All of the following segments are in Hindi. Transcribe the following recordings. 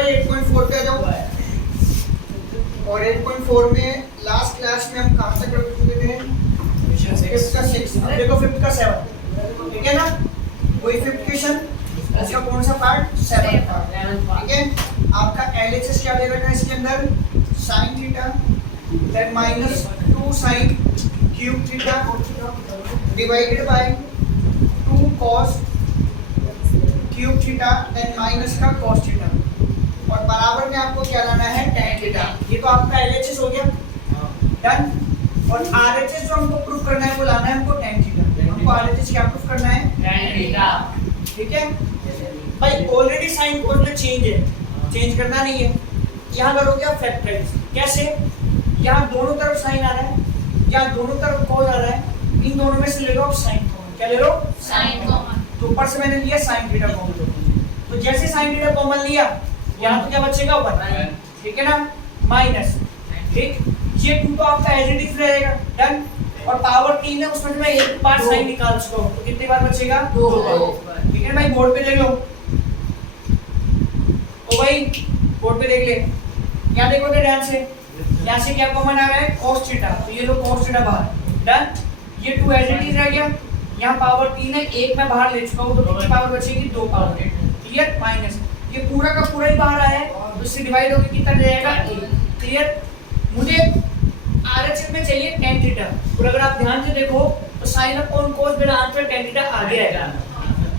भाई 8.4 पे आ जाओ। और 8.4 में लास्ट क्लास में हम कहाँ तक रख चुके थे? फिफ्थ का 6, अब देखो फिफ्थ का 7, ठीक है ना? वही फिफ्थ क्वेश्चन, उसका कौन सा पार्ट? 7 पार्ट, ठीक है? आपका LHS क्या दे रखा है इसके अंदर? sin theta then minus 2 sin cube theta divided by 2 cos cube theta then minus का cos थीटा, और बराबर में आपको क्या लाना है? tan theta. ये तो आपका LHS हो गया, डन। और RHS जो हमको प्रूफ करना है वो लाना है हमको tan थीटा। हमको RHS क्या प्रूफ करना है? tan थीटा, ठीक है भाई। ऑलरेडी साइन कोस में चेंज है, चेंज करना नहीं है। यहाँ करोगे आप फैक्टराइज, कैसे? यहाँ दोनों तरफ साइन आ रहा है, यहाँ दोनों तरफ कॉस आ रहा है, इन दोनों में से ले लो आप साइन कॉमन। क्या ले लो? sin common. तो ऊपर से मैंने लिया साइन थीटा कॉमन, तो जैसे साइन थीटा कॉमन लिया यहाँ तो क्या बचेगा? 1, ठीक है ना? माइनस, ठीक, ये 2 तो आपका एज इट इज रहेगा, डन। और पावर 3 है, उसमें से मैं एक बार साइन निकाल चुका हूँ, तो कितनी बार बचेगा? 2 बार, ठीक है भाई। बोर्ड पे देख लो, ओ भाई बोर्ड पे देख ले, यहाँ देखोगे ध्यान से, यहाँ से क्या कॉमन आ रहा है? cos थीटा, तो ये लो cos थीटा बाहर, डन। ये 2 एज इट इज रह गया, यहाँ पावर 3 है, एक मैं बाहर ले चुका हूँ, तो कितनी पावर बचेगी? 2 पावर, क्लियर? माइनस ये पूरा का पूरा ही बाहर आया है, तो इससे डिवाइड होकर कितना रहेगा? 1, क्लियर? मुझे RHS में चाहिए tan थीटा, और अगर आप ध्यान से देखो तो sin अपॉन cos मेरा आंसर tan थीटा आ गया है।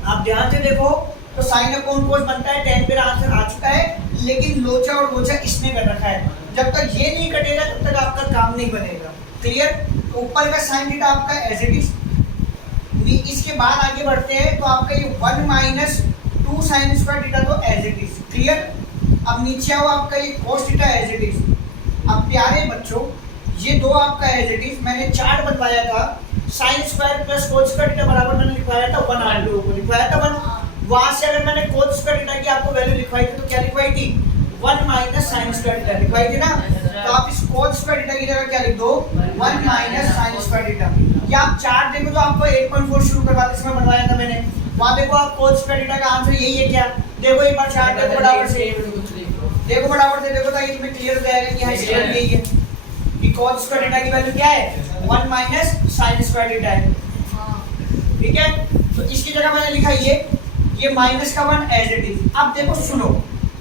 आप ध्यान से देखो तो sin अपॉन cos बनता है, tan मेरा आंसर आ चुका है, लेकिन लोचा और लोचा इसने कर रखा है। जब तक ये नहीं कटेगा तब तक आपका काम नहीं बनेगा, क्लियर? तो ऊपर का sin थीटा आपका एज इट इज, इसके बाद आगे बढ़ते हैं तो आपका ये 1 माइनस 2 sin स्क्वायर थीटा तो एज इट इज, क्लियर? अब नीचे आओ, आपका ये cos theta as it is. अब प्यारे बच्चों, ये 2 आपका एज इट इज, मैंने चार्ट बनवाया था, sin square plus cos square theta बराबर मैंने लिखवाया था 1 R2 को लिखवाया था 1। वहां से अगर मैंने cos स्क्वायर थीटा की आपको वैल्यू लिखवाई थी तो क्या लिखवाई थी? 1 माइनस sin स्क्वायर थीटा लिखवाई थी ना? तो आप इस cos स्क्वायर थीटा की जगह क्या लिख दो? 1 माइनस sin स्क्वायर थीटा। या आप चार्ट देखो तो आपको 8.4 शुरू करवाते इसमें बनवाया था मैंने, वहां देखो आप cos स्क्वायर थीटा का आंसर यही है क्या? देखो एक बार चार्ट देखो बराबर से, देखो बराबर से देखो, ताकि तुम्हें क्लियर हो जाएगा कि हाँ इसका यही है कि cos स्क्वायर थीटा की वैल्यू क्या है? 1 माइनस sin स्क्वायर थीटा है, ठीक है? तो इसकी जगह मैंने लिखा ये माइनस का 1 एज इट इज। अब देखो सुनो,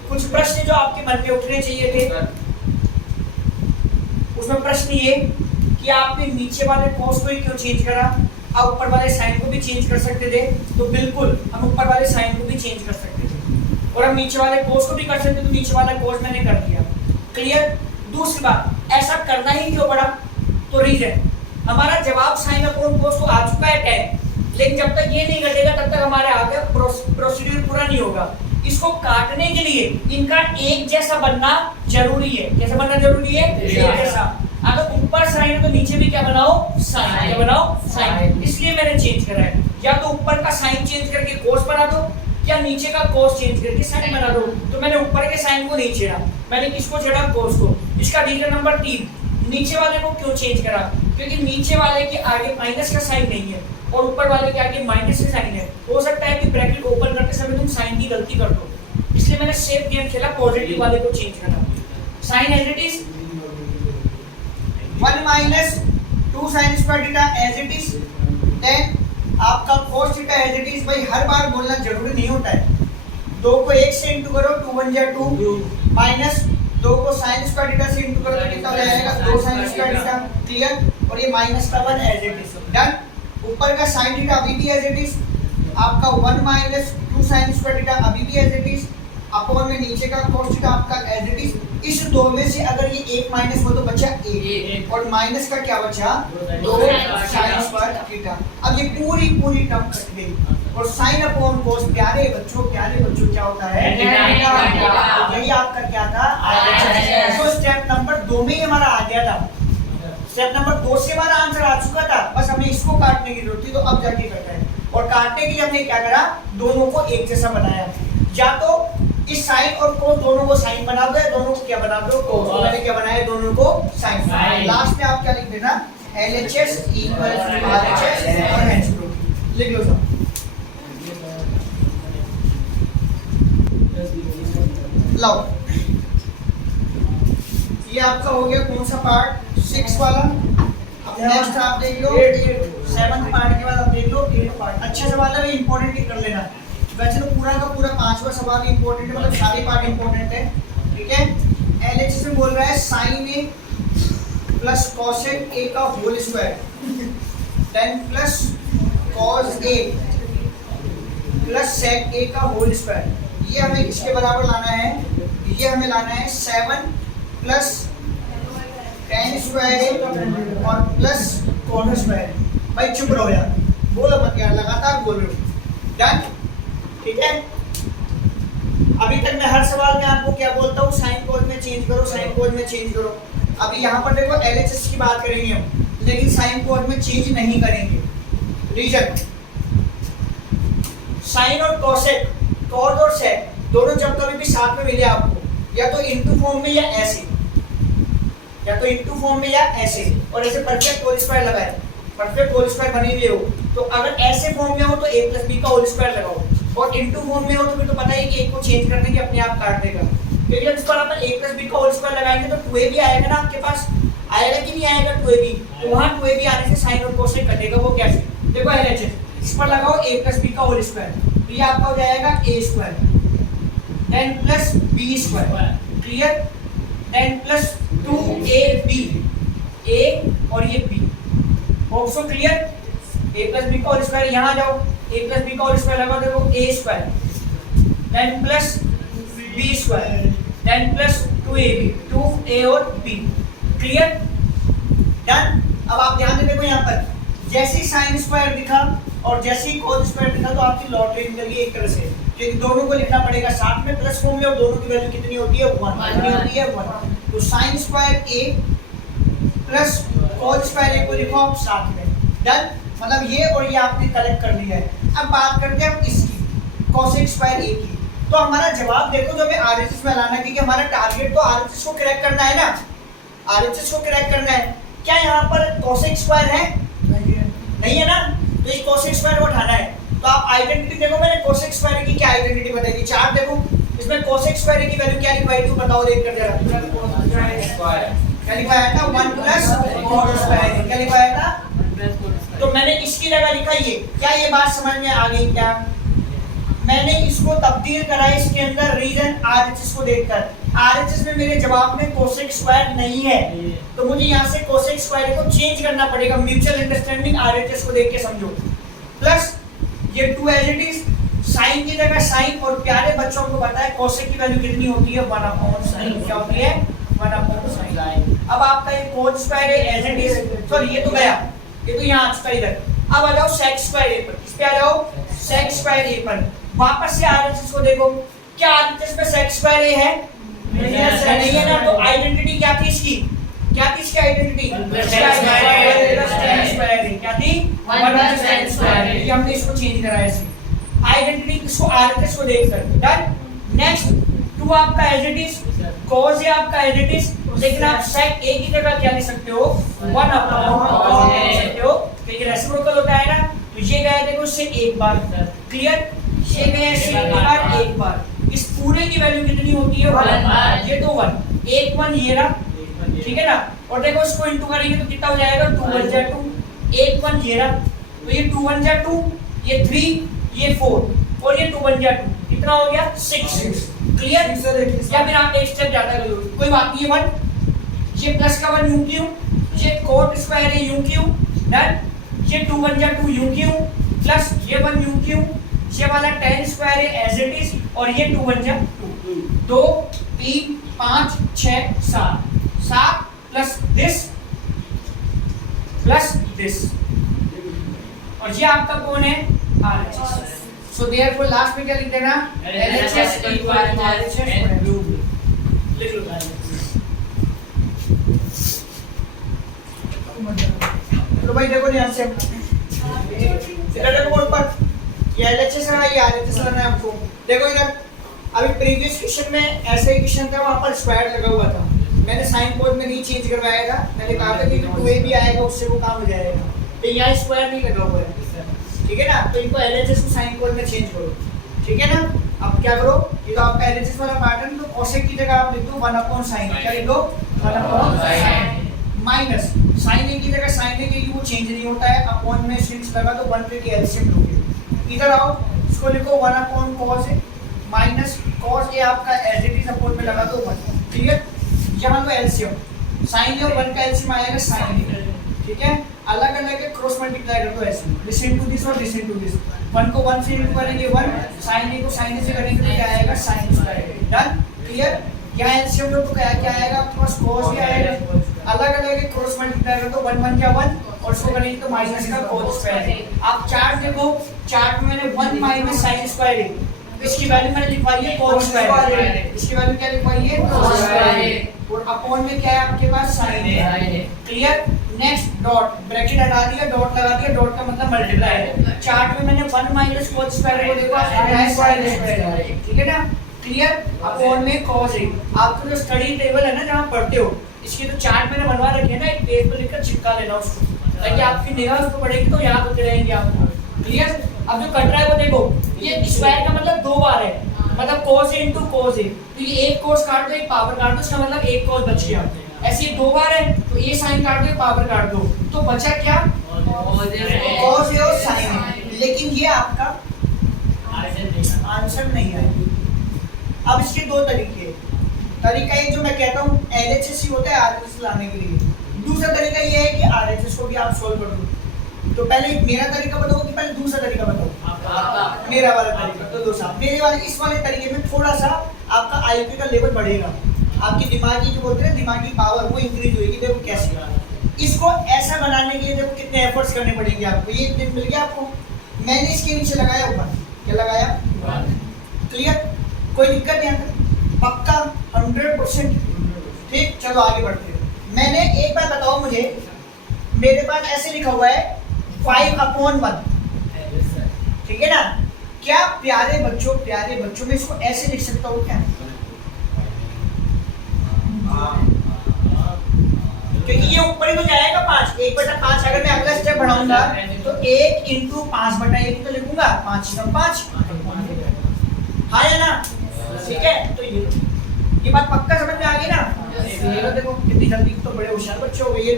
कुछ प्रश्न जो आपके मन में उठने चाहिए थे, उसमें प्रश्न ये कि आपने नीचे वाले cos को ही क्यों चेंज करा? आप ऊपर वाले साइन को भी चेंज कर सकते थे, तो बिल्कुल हम ऊपर वाले साइन को भी चेंज कर सकते थे, और हम नीचे वाले cos को भी कर सकते, तो नीचे वाला cos मैंने कर दिया, क्लियर? दूसरी बात, ऐसा करना ही क्यों पड़ा? तो रीजन, हमारा जवाब sin अपॉन cos तो आ चुका है 10, लेकिन जब तक ये नहीं घटेगा तब तक हमारे आगे प्रोसीड्यूर पूरा नहीं होगा। इसको काटने के लिए इनका एक जैसा बनना जरूरी है। कैसा बनना जरूरी है? एक जैसा। अगर ऊपर साइन है तो नीचे भी क्या बनाओ? साइन। क्या बनाओ? साइन। इसलिए मैंने चेंज करा है, या तो ऊपर का साइन चेंज करके cos बना दो, या नीचे का cos चेंज करके साइन बना दो। तो मैंने ऊपर के साइन को नहीं छेड़ा, मैंने किसको छेड़ा? cos को। इसका रीजन नंबर 3, नीचे वाले को क्यों चेंज करा? क्योंकि नीचे वाले के आगे माइनस का साइन नहीं है और ऊपर वाले के आगे माइनस का साइन है। हो सकता है कि ब्रैकेट ओपन करते समय तुम साइन की गलती कर दो, इसलिए मैंने सेफ गेम खेला, पॉजिटिव वाले को चेंज करा। Sine as it is 1 minus 2 sin square theta as it is, then आपका cos theta as it is. भाई हर बार बोलना जरूरी नहीं होता है, 2 को 1 से इंटू करो, 2 1 जा 2, माइनस 2 को sin स्क्वायर थीटा से इंटू करो तो कितना हो जाएगा? 2 sin स्क्वायर थीटा, क्लियर? और ये माइनस का 1 एज इट इज, डन। ऊपर का sin थीटा अभी भी एज इट इज, आपका 1 माइनस 2 sin स्क्वायर थीटा अभी भी एज इट इज, अपॉन में नीचे का cos थीटा आपका एज इट इज। इस दो में से अगर ये 1 माइनस हो तो बचा 1, और माइनस का क्या बचा? 2 sin स्क्वायर थीटा। अब ये पूरी टर्म कट गई, और sin अपॉन cos प्यारे बच्चों क्या होता है? यही आपका क्या था? तो स्टेप नंबर 2 में ही हमारा आ गया था, स्टेप नंबर 2 से हमारा आंसर आ चुका था, बस हमें इसको काटने की जरूरत थी, तो अब जाके कटा है। और काटने के लिए हमने क्या करा? दोनों को एक जैसा बनाया, या तो इस साइन और cos दोनों को साइन बना दो, या दोनों को क्या बना दो? cos। तो मैंने क्या बनाया? दोनों को साइन। लास्ट में आप क्या लिख देना? LHS इक्वल टू RHS और hence proof लिख लो सब। लाओ, ये आपका हो गया कौन सा पार्ट, 6 वाला। अब नेक्स्ट आप देख लो 7th पार्ट के बाद आप देख लो 8th पार्ट। अच्छा सवाल है, इंपॉर्टेंट ही कर लेना। वैसे तो पूरा का पूरा 5वां सवाल इंपॉर्टेंट है, मतलब सारे पार्ट इंपॉर्टेंट है, ठीक है। एलएचएस में बोल रहा है sine a plus cosec a का whole square then plus cos a plus sec a का होल स्क्वायर। ये हमें किसके बराबर लाना है, ये हमें लाना है 7 प्लस tan स्क्वायर ए और प्लस कॉट स्क्वायर। भाई चुप रहो यार, बोलो मत यार, लगातार बोल रहे हो। डन, ठीक है। अभी तक मैं हर सवाल में आपको क्या बोलता हूँ, साइन कोड में चेंज करो, साइन कोड में चेंज करो। अभी यहाँ पर देखो एलएचएस की बात करेंगे हम, लेकिन साइन कोड में चेंज नहीं करेंगे। रीजन, साइन और कोसेक, कॉस और सेक दोनों जब कभी भी साथ में मिले आपको, या तो इनटू फॉर्म में या ऐसे, या तो इनटू फॉर्म में या ऐसे, और ऐसे परफेक्ट होल स्क्वायर लगाए, परफेक्ट होल स्क्वायर बने हुए हो। तो अगर ऐसे फॉर्म में हो तो a प्लस b का होल स्क्वायर लगाओ, और इनटू फॉर्म में हो तो फिर तो पता ही कि एक को चेंज करने के अपने आप काट देगा। क्योंकि जब इस पर अपन a प्लस b का होल स्क्वायर लगाएंगे तो 2ab आएगा ना आपके पास, आएगा कि नहीं आएगा 2ab, तो वहां 2ab आने से साइन और कोसेक कटेगा। वो कैसे, देखो एलएचएस, इस पर लगाओ a प्लस b का होल स्क्वायर, तो ये आपका हो जाएगा a square then plus b square, clear, then plus 2ab, a और ये b, also clear. a plus b का होल स्क्वायर, यहाँ जाओ a प्लस b का होल स्क्वायर लगाओ, देखो a square then plus b square then plus 2ab, 2a और b, क्लियर, डन। अब आप ध्यान दें, देखो यहाँ पर जैसे ही साइन स्क्वायर दिखा और जैसे ही कोस स्क्वायर दिखा तो आपकी लॉटरी निकल गई एक तरह से, क्योंकि दोनों को लिखना पड़ेगा साथ में प्लस फॉर्म में, और दोनों की वैल्यू कितनी होती है 1, कितनी होती है 1। तो sine square a plus cos square a को लिखो आप साथ में, डन। मतलब ये और ये आपने कलेक्ट कर लिया है। अब बात करते हैं हम इसकी, कोसेक स्क्वायर a की। तो हमारा जवाब देखो जो हमें आरएचएस में लाना है, क्योंकि हमारा टारगेट तो आरएचएस को क्रैक करना है ना, आरएचएस को क्रैक करना है। क्या यहाँ पर कोसेक स्क्वायर है, नहीं है ना, तो इस कोसेक स्क्वायर को उठाना है। तो आप आइडेंटिटी देखो, मैंने कोसेक स्क्वायर की क्या आइडेंटिटी बताई थी, चार्ट देखो, इसमें कोसेक स्क्वायर की वैल्यू क्या लिखवाई थी बताओ, देख कर जरा, क्या लिखवाया था 1 प्लस कॉट स्क्वायर, क्या लिखवाया था। तो मैंने इसकी जगह लिखा ये, क्या ये बात समझ में आ गई क्या, मैंने इसको तब्दील करा इसके अंदर, रीजन आरएचएस को देखकर। आरएचएस में मेरे जवाब में कोसेक स्क्वायर नहीं है, तो मुझे यहाँ से कोसेक स्क्वायर को चेंज करना पड़ेगा। म्यूचुअल अंडरस्टैंडिंग आरएचएस को देख के समझो। प्लस ये 2 एज इट इज, साइन की जगह साइन, और प्यारे बच्चों को पता है कोसेक की वैल्यू कितनी होती है 1/sin, क्या होती है 1/sin। अब आपका ये कोस स्क्वायर है एज इट इज, सॉरी ये तो गया, ये तो यहाँ आ चुका इधर। अब आ जाओ सेक स्क्वायर ए पर, इस पे आ जाओ सेक स्क्वायर ए पर, वापस से आरएचएस को देखो, क्या आरएचएस में सेक स्क्वायर ए है, नहीं है ना, तो आइडेंटिटी क्या थी इसकी, क्या थी इसकी आइडेंटिटी, क्या थी 1/sin स्क्वायर। ये हमने इसको चेंज करा ऐसे, आइडेंटिटी इसको आरएचएस को देखकर, डन। नेक्स्ट 2 आपका एज इट इज, cos है आपका एज इट इज, लेकिन आप sec a की जगह क्या लिख सकते हो 1/cos लिख सकते हो, क्योंकि रेसिप्रोकल होता है ना। तो ये गया देखो इससे एक बार, क्लियर, ये गया इससे एक बार, इस पूरे की वैल्यू कितनी होती है 1, ये तो 1, एक 1 ये रहा, ठीक है ना। और देखो इसको इनटू करेंगे तो कितना हो जाएगा 2 1 जा 2, एक 1 ये रहा, तो ये 2 1 जा 2, ये 3, ये 4, और ये 2 1 जा 2, कितना हो गया 6, क्लियर। या फिर आप एक स्टेप ज्यादा कर लो, कोई बात नहीं है 1, ये प्लस का 1 यूं क्यों, ये कोट स्क्वायर है यूं क्यों, डन। ये 2 1 जा 2 यूं क्यों, प्लस ये 1 यूं क्यों, ये वाला tan स्क्वायर है एज इट इज, और ये 2 1 जा 2, 2 3 5 6 7 प्लस दिस प्लस दिस, और ये आपका कौन है आरएचएस। सो देयरफॉर लास्ट में क्या लिख देना, एलएचएस इक्वल टू आरएचएस लिख लो। तो भाई देखो ध्यान से, इधर देखो बोर्ड पर, ये एलएचएस है, ये आरएचएस लेना है आपको। देखो इधर, अभी प्रीवियस क्वेश्चन में ऐसे ही क्वेश्चन था, वहां पर स्क्वायर लगा हुआ था, मैंने साइन कोड में नहीं चेंज करवाया था, मैंने कहा था कि 2a भी आएगा उससे वो काम हो जाएगा, तो यहाँ स्क्वायर नहीं लगा हुआ है, ठीक है ना। तो इनको एलएचएस को साइन कोड में चेंज करो। ठीक है ना। अब क्या करो, ये तो आपका एलएचएस वाला पैटर्न, तो कोसेक की जगह आप लिख दो 1/sin, क्या लिख दो 1/sin, माइनस sin a की जगह sin a के लिए वो चेंज नहीं होता है, अपॉन में सिंस लगा तो 1 पे के एलसीएम लोगे। इधर आओ, इसको लिखो 1/cos a minus cos a आपका एज इट इज अपॉन में लगा दो 1, क्लियर। यहाँ तो एलसीएम sin a और 1 का एलसीएम आएगा sin a, ठीक है। अलग अलग है, क्रॉस मल्टीप्लाई कर दो ऐसे, दिस इनटू दिस और दिस इनटू दिस, 1 को 1 से इनटू करेंगे 1, sin a को sin a से करेंगे तो क्या आएगा sin स्क्वायर, डन, क्लियर। यहाँ एलसीएम लो तो क्या क्या आएगा आपके पास cos a आएगा, अलग अलग है, क्रॉस मल्टीप्लाई कर दो 1 1 क्या 1 और इसको करेंगे तो माइनस का cos स्क्वायर। आप चार्ट देखो, चार्ट में मैंने 1 माइनस sin स्क्वायर है, इसकी वैल्यू मैंने लिखवाई है cos स्क्वायर, इसकी वैल्यू क्या लिखवाई है cos स्क्वायर, और अपॉन में क्या है आपके पास sin है, क्लियर। नेक्स्ट डॉट, ब्रैकेट हटा दिया, डॉट लगा दिया, डॉट का मतलब मल्टीप्लाई है। चार्ट में मैंने 1 माइनस cos स्क्वायर को देखा sin स्क्वायर, ठीक है ना, क्लियर। अपॉन में cos है। आपको जो स्टडी टेबल है ना जहाँ पढ़ते हो, इसकी तो चार्ट मैंने बनवा रखी है ना, एक पेज पे लिखकर चिपका लेना उसको, ताकि आपकी निगाह उसको पड़ेगी तो याद होते रहेंगे आपको, क्लियर। अब जो कट रहा है वो देखो, ये स्क्वायर का मतलब 2 बार है, मतलब cos a into cos a, तो ये एक cos काट दो, एक पावर काट दो, इसका मतलब एक cos बच गया। ऐसे ये 2 बार है तो ये sin काट दो, पावर काट दो, तो बचा क्या cos a और sin a, लेकिन ये आपका आंसर नहीं है। अब इसके 2 तरीके, तरीका एक जो मैं कहता हूँ एलएचएस ही होता है आरएचएस लाने के लिए, दूसरा तरीका ये है कि आरएचएस को भी आप सोल्व कर दो। तो पहले मेरा तरीका बताओ कि पहले दूसरा तरीका बताओ? मेरा वाला तरीका, तो दोस्तों मेरे वाले इस वाले तरीके में थोड़ा सा आपका आईक्यू का लेवल बढ़ेगा, आपकी दिमागी जो बोलते हैं दिमागी पावर वो इंक्रीज होगी। देखो कैसे, इसको ऐसा बनाने के लिए देखो कितने एफर्ट्स करने पड़ेंगे आपको। ये दिन मिल गया आपको, मैंने इसके नीचे लगाया ऊपर, क्या लगाया, क्लियर, कोई दिक्कत नहीं आता, पक्का 100%, ठीक। चलो आगे बढ़ते हैं। मैंने एक बार बताओ मुझे, मेरे पास ऐसे लिखा हुआ है 5/1, ठीक है ना। क्या प्यारे बच्चों में इसको ऐसे लिख सकता हूँ क्या? क्योंकि ये ऊपर ही तो जाएगा 5, 1/5। अगर मैं अगला स्टेप बढ़ाऊंगा तो 1 × 5/1 तो लिखूंगा 5/5, हाँ या ना, ठीक है। तो ये बात पक्का समझ में आ गई ना। ये देखो कितनी जल्दी, तो बड़े होशियार बच्चे हो गए। ये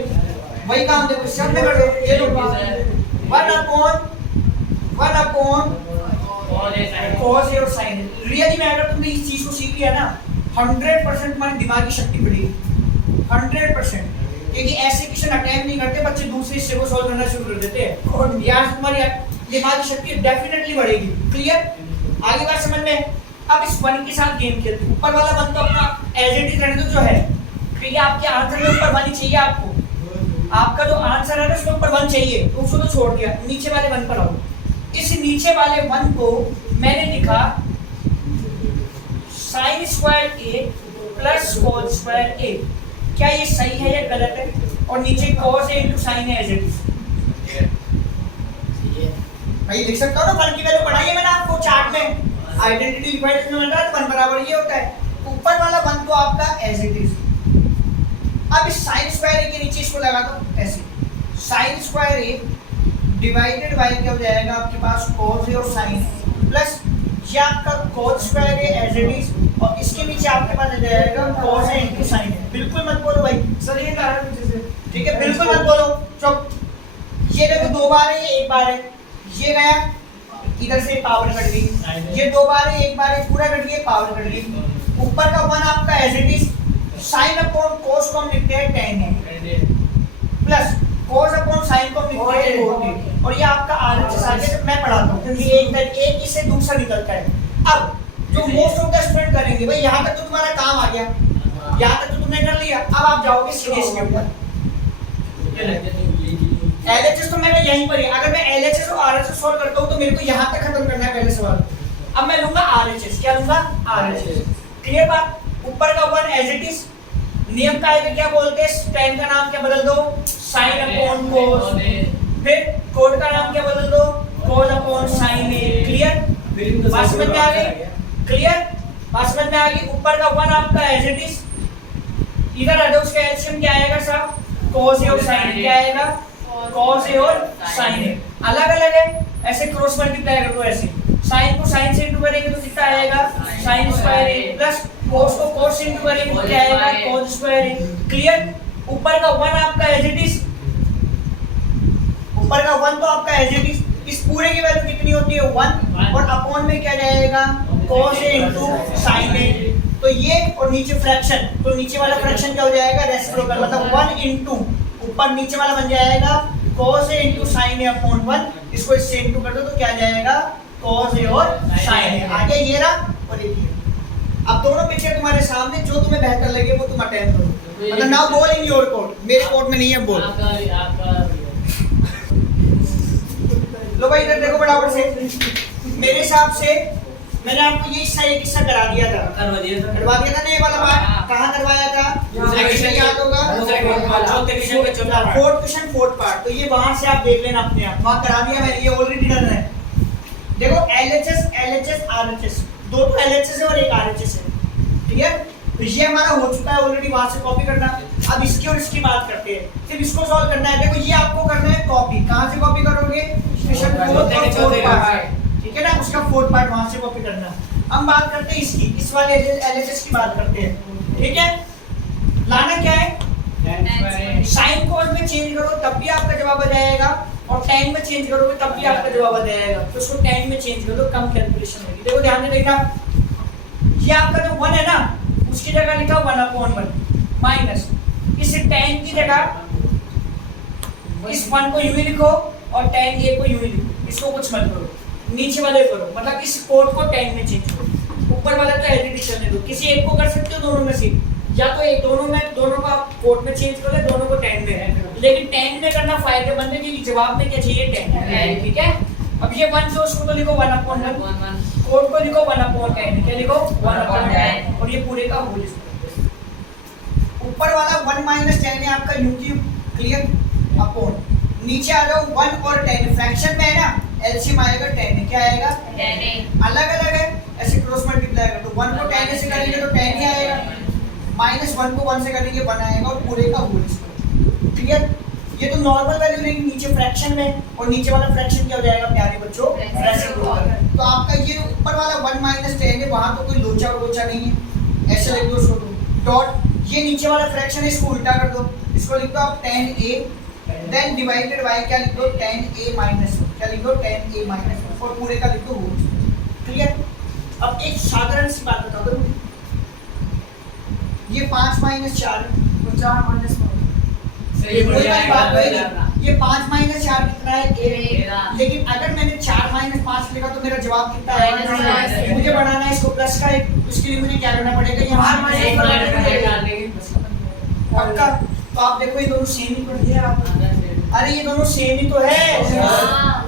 वही काम देखो सब में कर दो, ये लो 1/1 cos a और sin a। रियली में अगर तुमने इस चीज को सीख लिया ना, 100% तुम्हारी दिमागी शक्ति बढ़ेगी, 100%। क्योंकि ऐसे क्वेश्चन अटेम्प्ट नहीं करते बच्चे, दूसरे हिस्से को सॉल्व करना शुरू कर देते हैं, और यहाँ से तुम्हारी दिमागी शक्ति डेफिनेटली बढ़ेगी, क्लियर। आगे बात समझ में। अब इस 1 के साथ गेम खेलते हैं। ऊपर वाला 1 तो अपना एज इट इज रहने दो जो है, क्योंकि आपके आंसर में ऊपर 1 ही चाहिए आपको, आपका जो आंसर है ना उसमें ऊपर 1 चाहिए, तो उसको तो छोड़ दिया, नीचे वाले 1 पर आओ। इस नीचे वाले 1 को मैंने लिखा sin square a plus cos square a। क्या ये सही है या गलत है? और नीचे cos a into sin a as it is, भाई लिख सकता हूँ ना। 1 की वैल्यू पढ़ाई है मैंने आपको चार्ट में, आइडेंटिटी डिवाइड में बन रहा है तो 1 बराबर ये होता है। ऊपर वाला 1 तो आपका एज इट इज। अब इस sin स्क्वायर a के नीचे इसको लगा दो ऐसे, sin square a divided by क्या हो जाएगा आपके पास cos a और sin a, प्लस ये आपका cos square a as it is, और इसके नीचे आपके पास आ जाएगा cos a into sin a। बिल्कुल मत बोलो भाई, सर ये कहा है मुझे से, ठीक है, बिल्कुल मत बोलो, चुप। ये देखो 2 बार है, ये 1 बार है, ये गया इधर से पावर कट गई, ये 2 बार है, 1 बार है, पूरा कट गया, पावर कट गई। ऊपर का 1 आपका as it is, sin upon cos को हम लिखते हैं tan है, प्लस cos अपॉन sin को हम लिखते हैं cot है, और ये आपका RHS आ गया। मैं पढ़ाता हूँ क्योंकि एक इससे दूसरा निकलता है। अब जो मोस्ट ऑफ द स्टूडेंट करेंगे भाई, यहाँ तक तो तुम्हारा काम आ गया, यहाँ तक तो तुमने कर लिया। अब आप जाओगे सीरीज के ऊपर। LHS तो मैंने यहीं पर ही, अगर मैं LHS और RHS सॉल्व करता हूँ तो मेरे को यहाँ तक खत्म करना है पहले सवाल। अब मैं लूंगा RHS, क्या लूंगा RHS, क्लियर बात। ऊपर का 1 एज इट इज, नियम का है क्या बोलते हैं, tan का नाम क्या बदल दो, sin अपॉन cos, फिर cot का नाम क्या बदल दो, cos upon sin a, clear. बात समझ में आ गई, क्लियर, बात समझ में आ गई। ऊपर का 1 आपका एज इट इज, इधर आ जाओ, उसका एलसीएम क्या आएगा साहब, cos a और sin a, क्या आएगा cos a और sin a। अलग अलग है, ऐसे क्रॉस मल्टीप्लाई कर दो ऐसे, साइन को साइन से इंटू करेंगे तो कितना आएगा साइन स्क्वायर ए प्लस cos को cos से इंटू करेंगे तो क्या आएगा cos स्क्वायर ए। क्लियर। ऊपर का 1 आपका एज इट इज, ऊपर का 1 तो आपका एज इट इज, इस पूरे की वैल्यू कितनी होती है 1 और अपॉन में क्या जाएगा cos a इंटू साइन ए। तो ये और नीचे फ्रैक्शन, तो नीचे वाला फ्रैक्शन क्या हो जाएगा रेसिप्रोकल, मतलब 1 इंटू ऊपर नीचे वाला बन जाएगा cos a into sine A upon 1। इसको इससे इंटू कर दो तो क्या जाएगा cos a और sin a। आगे ये रहा और ये। अब दोनों पिक्चर तुम्हारे सामने, जो तुम्हें बेहतर लगे वो तुम अटेम्प्ट करो। मतलब नाउ बोल इन योर कोड, मेरे कोड में नहीं है बोल। लो भाई इधर देखो बराबर से। मेरे हिसाब से मैंने आपको ये किस्सा करा दिया था, करवा दिया था ना ये वाला बात। कहाँ करवाया था याद होगा, फोर्थ क्वेश्चन फोर्थ पार्ट। तो ये वहां से आप देख लेना अपने आप, वहां करा दिया मैंने, ये ऑलरेडी डन है। देखो LHS RHS, दो तो LHS है और एक RHS है, ठीक है। तो ये हमारा हो चुका है ऑलरेडी, वहां से कॉपी करना। अब इसकी और इसकी बात करते हैं, सिर्फ इसको सॉल्व करना है। देखो ये आपको करना है कॉपी, कहां से कॉपी करोगे क्वेश्चन फोर्थ पार्ट, ठीक है ना, उसका फोर्थ पार्ट वहां से कॉपी करना। हम बात करते हैं इसकी, इस वाले LHS की बात करते हैं, ठीक है। लाना क्या है, साइन को में चेंज करो तब भी आपका जवाब आ जाएगा, और tan में चेंज करोगे तब भी आपका जवाब आ जाएगा। तो इसको tan में चेंज कर दो, कम कैलकुलेशन होगी। देखो ध्यान से देखना, ये आपका जो 1 है ना, उसकी जगह लिखा 1/1 माइनस इस tan की जगह इस 1 को यूं ही लिखो और tan a को यूं ही लिखो, इसको कुछ मत करो, नीचे वाले करो, मतलब इस कोड को tan में चेंज करो। ऊपर वाला तो एज इट इज चलने दो, किसी एक को कर सकते हो दोनों में से, या तो एक दोनों को आप कोड में चेंज कर ले, दोनों को tan में, लेकिन tan में करना फायदेमंद है क्योंकि जवाब में क्या चाहिए tan, ठीक है। अब ये 1 जो उसको तो लिखो 1/1, कोड को लिखो 1/10, क्या लिखो 1/10, और ये पूरे का होल स्क्वायर। ऊपर वाला 1 - tan है आपका u क्यूब, क्लियर, अपॉन नीचे आ जाओ 1 और tan फ्रैक्शन में है ना, एलसीएम आएगा tan है, क्या आएगा tan है, अलग-अलग है ऐसे क्रॉस मल्टीप्लाई कर दो, 1 को tan से करेंगे तो tan ही आएगा, -1 को 1 से करेंगे 1 आएगा, और पूरे का होल स्क्वायर, क्लियर। ये तो नॉर्मल वैल्यू रहेगी नीचे फ्रैक्शन में, और नीचे वाला फ्रैक्शन क्या हो जाएगा प्यारे बच्चों रेसिप्रोकल। तो आपका ये ऊपर वाला 1 - tan है, वहां तो कोई लोचा वोचा नहीं है, ऐसे लिख दो उसको डॉट। ये नीचे वाला फ्रैक्शन है, इसको उल्टा कर दो, इसको लिख दो आप tan a, then divided by क्या लिख दो tan a - 1, क्या लिख दो tan a - 1, और पूरे का लिख दो होल स्क्वायर, क्लियर। अब एक साधारण सी बात बता दो, ये 5 - 4 तो 4 - 5, ये 5 - 4 कितना है 1, लेकिन अगर मैंने 4 - 5 लिखा तो मेरा जवाब कितना आएगा, मुझे बनाना है इसको प्लस का एक, उसके लिए मुझे क्या करना पड़ेगा, यहाँ पक्का। तो आप देखो ये दोनों सेम ही पड़ गया आप, अरे ये दोनों सेम ही तो है,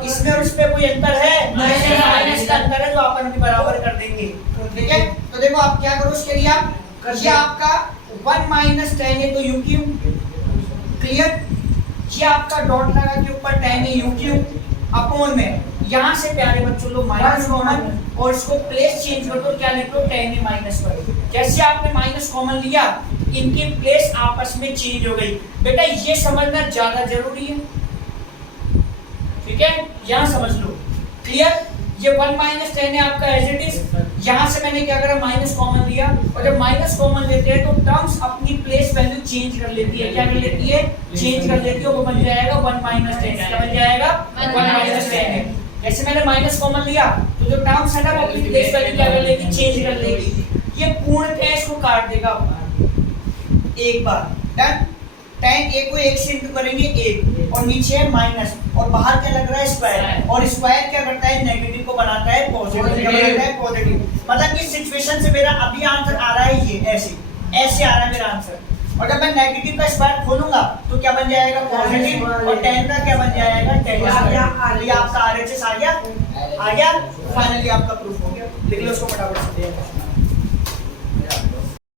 इसमें और इसमें कोई अंतर है नहीं, माइनस का अंतर है जो अपन भी बराबर कर देंगे, ठीक है। तो देखो आप क्या करो उसके लिए, आप ये आपका 1 - tan है तो u क्यूब, क्लियर। ये आपका डॉट लगा के ऊपर tan है u क्यूब, अपॉन में यहाँ से प्यारे बच्चों लोग माइनस कॉमन, और इसको प्लेस चेंज कर दो, क्या लिख दो tan है -1। जैसे आपने माइनस कॉमन लिया, इनकी प्लेस आपस में चेंज हो गई। बेटा ये समझना ज्यादा जरूरी है, ठीक है, यहाँ समझ लो, क्लियर। ये 1 - tan है आपका एज इट इज, यहाँ से मैंने क्या करा माइनस कॉमन लिया, और जब माइनस कॉमन लेते हैं तो टर्म्स अपनी प्लेस वैल्यू चेंज कर लेती है, क्या कर लेती है चेंज कर लेती है, वो बन जाएगा 1 - tan, क्या बन जाएगा 1 - tan है। जैसे मैंने माइनस कॉमन लिया तो जो टर्म्स है ना वो अपनी प्लेस वैल्यू क्या कर लेगी चेंज कर लेगी। ये पूर्णतः इसको काट देगा एक बार, डन। tan a को 1 से इंटू करेंगे 1, और नीचे है माइनस, और बाहर क्या लग रहा है स्क्वायर, और स्क्वायर क्या करता है नेगेटिव को बनाता है पॉजिटिव, क्या बनाता है पॉजिटिव। मतलब इस सिचुएशन से मेरा अभी आंसर आ रहा है ये ऐसे आ रहा है मेरा आंसर, और जब मैं नेगेटिव का स्क्वायर खोलूंगा तो क्या बन जाएगा पॉजिटिव, और tan का क्या बन जाएगा tan स्क्वायर। ये आपका RHS आ गया, फाइनली आपका प्रूफ हो गया। लिख लो उसको फटाफट से।